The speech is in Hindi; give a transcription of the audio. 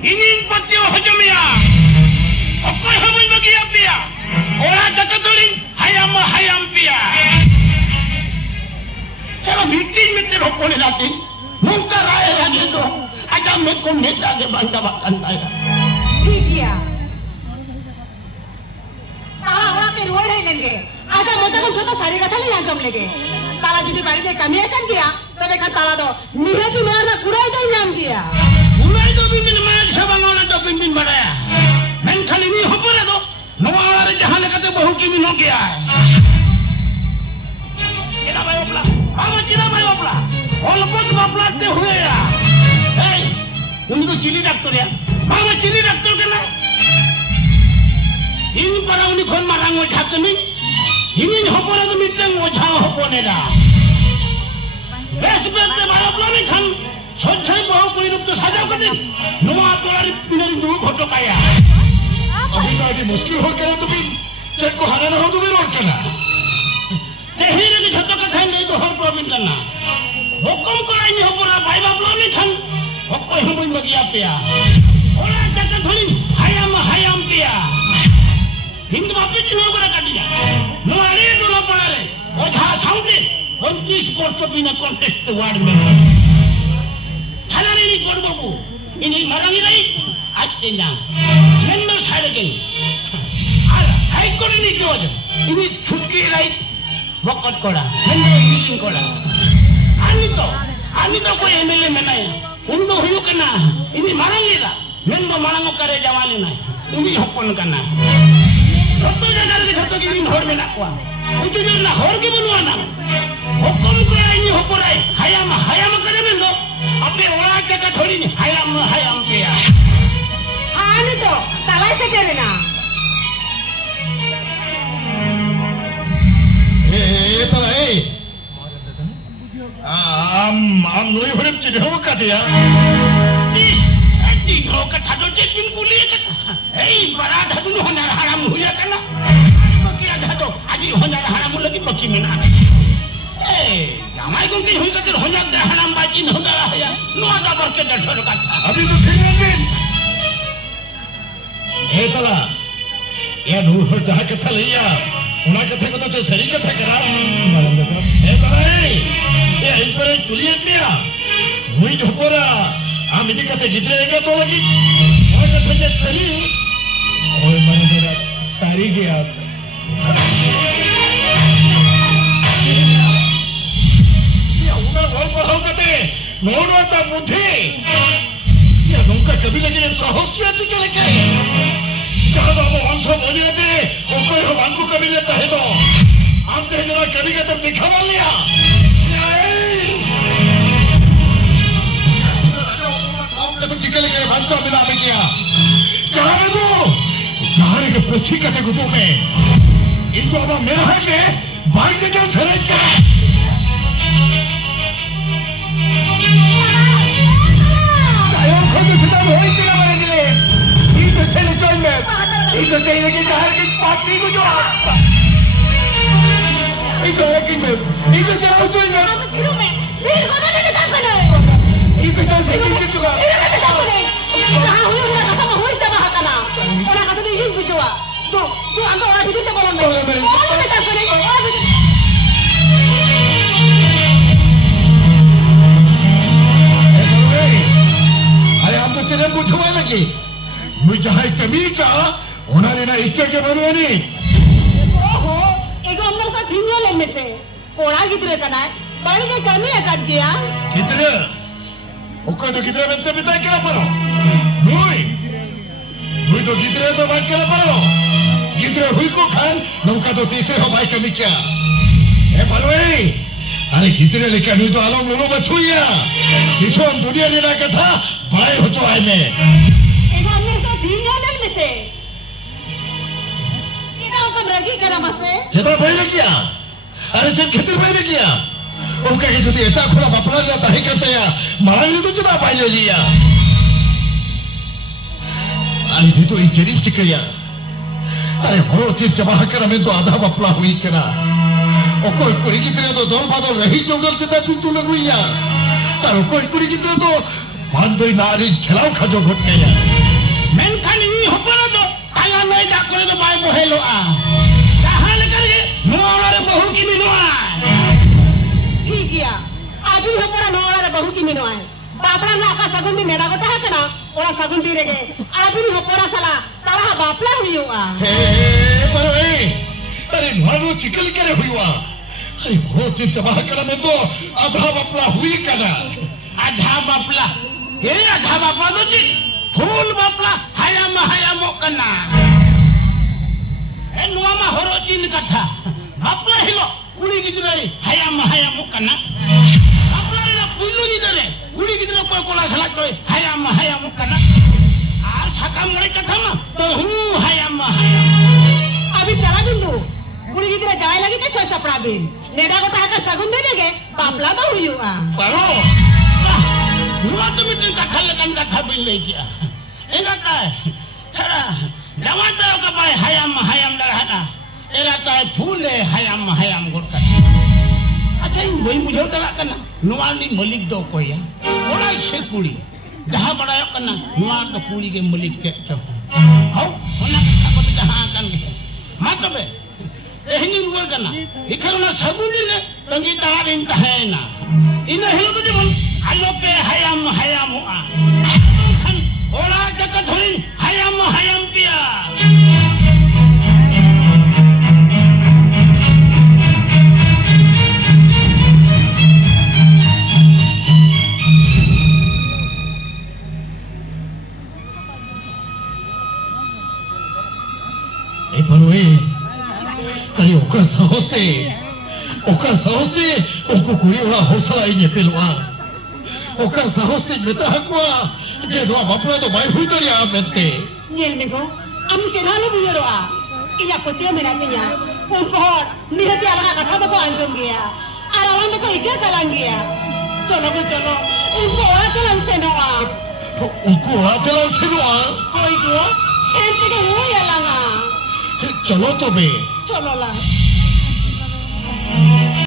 Inin patio hajamia. Okoy hamoy magiapia. Ora jataturin hayam pia. Chalo 15 meter hopone natin. Nunca raya lagi to. Ada met ko net lagi banta bakan tayo. ठीक किया तारा ओरा के रोड है लेंगे आजा मोटा को छोटा सारी कथा ले यहाँ जम लेंगे तारा जितने बाड़ी से कमी है कम किया तब एक तारा दो निहे की मारना पूरा ही जाम किया Ulai do bimbin maal sabangola do bimbin badaya. Men khali ni hopore do. Nawala re jahan lekate bahu ki min ho gaya hai. Kida bhai opla. Mama kida bhai opla. Olpot opla te hue ya. Hey, uni to chili doctor ya. Mama chili doctor kana. In para uni khon marang o jhatni. Inin hopore do miteng o jha hopone da. Bes bete bhai opla ni khan. সঞ্চয় বহু পরিণত সাজাও কদিন নোয়া তোলারি পিনারি দুলু ঘটকায়া অধিকারটি মুশকিল হল কেন তুমি চেক কো হারানো হো তুমি রোড কেনা তেহিরে কি ছোট কথা নেই তো হল প্রবলেম কেনা হুকুম করাইনি হপরা পাইবা প্লানি খান হকই হমই মগিয়া পিয়া ওলা টাকা ধরি হায়াম পিয়া হিন্দু বাপি দিন করে কাটিয়া নোয়ারে তোলা পড়ারে ওঝা সাউন্ডে 29 বছর বিনা contest ward member Halari ni korbabu ini marangi rai atina member side again ala high court ni jojo ini chutki rai wakot koda member meeting koda ani to koi MLA menai undo huyu kana ini marangi ra member marango kare jawali nai ini hopon kana joto jaga ke joto ki rin hor mena kwa uju na hor ki bunwa na hukum kora ini hoporai hayam kare mendo अपने ओरा का थोड़ी नहीं hayam किया आने तो तलाश से करे ना तो आम नोई भरे चिढ़ो का दिया चिढ़ो का था तो चिढ़ पुलिस बड़ा था तुम होना हराम हुआ करना क्या था तो आज होना हराम लगी बच्ची में ना हमारे को की हुई करके होना हराम बाजी न होगा है नो आधा वर्ष के 150 का था अभी तो ठीक है ए तला ये नूर हो जहाँ कथा लिया उन्हें कथा को तो सही कथा करा ए तला ये इन पर एक पुलिस लिया हुई जो पूरा आम इधर कथे जितने तो लगी और कथे सही और मैंने मेरा सारी किया ನೋಡು ಅಂತ ಬುದ್ಧಿ ನೌಕ ಕಬಿಲಗೆ ಸಾಹಸ ಚಿಕ್ಕ ಲೆಕ್ಕ ಯಾವ್ದೋ ವಂಶ ಮೋದಿಯತೆ ಒಬ್ಬರ ಬಾಂಕು ಕಬಿಲೆ ಅಂತ ಹೇಳೋ ಅಂತ ಹೇಳಿದ್ರೆ ಕಬಿಗೆ ತಮ್ಮ ದಿಖಾವಲ್ಯ ಚಿಕ್ಕ ಲೆಕ್ಕ ವಂಶ ಮಿಲಾ ಬಿಗಿಯ ಯಾರದು ಯಾರಿಗೆ ಪ್ರಸಿಕತೆ ಗುತುಮೆ ಇದು ಅವ ಮೇರಹಕ್ಕೆ ಬಾಯಿಗೆ ಸರಕ್ಕೆ Itu saya lagi harga pasti ku jual. Itu lagi tu. Itu jauh tu ni. Itu tiru me. Tiru kau tak ada tak kena. Itu jauh saya itu juga. Itu tak ada tak kena. Jangan huyu nak kata mah huyu cakap hak kana. Orang kata tu ini bujuwa. Tu angkat orang bidu tak boleh. Orang tak kena. Orang bidu. Ayah am tu cakap bujuwa lagi. Mujahid kami ka. उन्होंने ना इक्के के बनवानी ओहो एगो अंदर सा खिंगा लेने से कोड़ा कितने का ना पानी के कमी है काट दिया कितने ओका तो कितने बनते बिता क्या परो नुई तो कितने तो बात क्या परो कितने हुई को खान नौका तो तीसरे हो भाई कमी क्या ए बलवाई अरे कितने लेकर नुई तो आलम लोगों बचुइया इसो हम दुनिया लेना का था बड़ाई हो चुका है मैं एगो अंदर सा खिंगा लेने से जता पहले किया अरे जब खेतर पहले किया उनका ये जो ऐसा खुला बापला जाता है करते या मरांगी तो जता पहले लिया अरे भी तो इंजरी चिकया अरे हो चिप जमा कर हमें तो आधा बापला हुई करा और कोई कुड़ी की तरह तो दौड़ बादल रही जंगल से तू लगुइया और कोई कुड़ी की तरह तो Pandoi nari chelao khajo ghotneya. Menkan ini hopona do tala noi da kore do bai boheloa. Jahan lekar ge noa orare bahu kimi noa. ठीक गया अभी हमारा नौरा बहू की मिनो है बापड़ा ना आपका सगुंदी नेड़ा को टहा करना और सगुंदी रे गए अभी हमारा साला तारा बापला हुई हुआ Pero अरे मारो चिकल करे हुआ अरे बहुत ही जमा करा में तो आधा बापला हुई करा आधा बापला ये आधा बापला तो जी फूल बापला hayam kena nuwa ma horo chin katha बापला हिलो कुड़ी गिदरे hayam kena बापला रे पुइलो गिदरे कुड़ी गिदरे कोई कोला सला तोय hayam kena आ सकम रे कथा मा तो हूं hayam अभी चला बिंदु कुड़ी गिदरे जाए लगी ते सो सपड़ा बिन नेड़ा को टहा कर सगुंदी रे गए बापला तो हुई हुआ Paro nuwa तो मिटन कथा लेकन कथा बिन ले गया एना का छड़ा जमाता का भाई hayam डरहाना एरा ता फूले hayam गोटा अच्छा इन वही मुझे डरा करना नुआनी मलिक दो कोया ओड़ा से कुड़ी जहां बड़ायो करना नुआ का कुड़ी के मलिक के तो हाउ ओना कथा को जहां कन के मतबे एहनी रुवर करना इखरना सगुंदी ने तंगी तार इंत है ना इन हेलो तो जीवन आलो पे hayam हुआ खन ओड़ा जक धरी hayam पिया अरे ओका साहसते उनको कुड़ी वाला हौसला ही पेलवा ओका साहसते मेता हकवा जे नो बापला तो बाई हुई तरिया मेते Nyel mego amu cenalo buyoro a iya potia menatinya umpor nihati ala kata to ko anjom gea arawan ko ike kalangia cholo unko ora telan seno a koi do sente ke hui alanga चलो तो बे cholo la